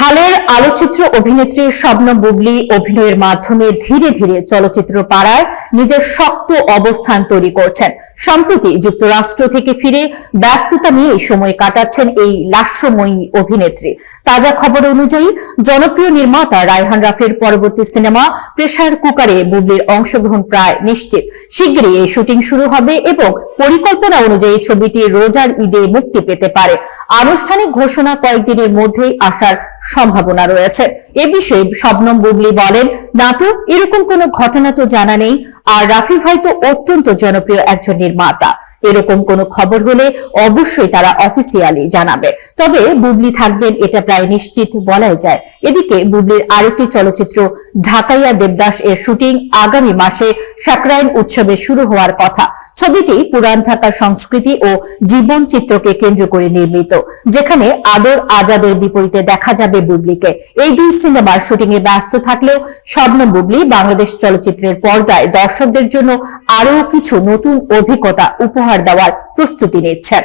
হালের আলোচিত্র অভিনেত্রী শবনম বুবলী অভিনয়ের মাধ্যমে ধীরে ধীরে চলচ্চিত্র পাড়ায় নিজের শক্ত অবস্থান তৈরি করছেন। সম্প্রতি যুক্তরাষ্ট্র থেকে ফিরে ব্যস্ততা নিয়ে সময় কাটাচ্ছেন এই লাস্যময়ী অভিনেত্রী। তাজা খবর অনুযায়ী জনপ্রিয় নির্মাতা রায়হান রাফির পরবর্তী সিনেমা প্রেসার কুকারে বুবলীর অংশগ্রহণ প্রায় নিশ্চিত। শিগগিরই এই শুটিং শুরু হবে এবং পরিকল্পনা অনুযায়ী ছবিটি রোজার ঈদে মুক্তি পেতে পারে। আনুষ্ঠানিক ঘোষণা কয়েকদিনের মধ্যেই আসার সম্ভাবনা রয়েছে। এ বিষয়ে শবনম বুবলী বলেন, না তো এরকম কোনো ঘটনা তো জানা নেই, আর রাফি ভাই তো অত্যন্ত জনপ্রিয় একজন নির্মাতা। এরকম কোনো খবর হলে অবশ্যই তারা অফিসিয়ালি জানাবে। তবে বুবলী থাকবেন এটা প্রায় নিশ্চিত বলাই যায়। এদিকে বুবলীর আরেকটি চলচ্চিত্র ঢাকাইয়া দেবদাস এর শুটিং আগামী মাসে সাকরাইন উৎসবে শুরু হওয়ার কথা। ছবিটি পুরান ঢাকার সংস্কৃতি ও জীবন চিত্রকে কেন্দ্র করে নির্মিত, যেখানে আদর আজাদের বিপরীতে দেখা যাবে বুবলীকে। এই দুই সিনেমার শুটিং এ ব্যস্ত থাকলেও শবনম বুবলী বাংলাদেশ চলচ্চিত্রের পর্দায় দর্শকদের জন্য আরও কিছু নতুন অভিজ্ঞতা উপহার দেওয়ার প্রস্তুতি নিচ্ছেন।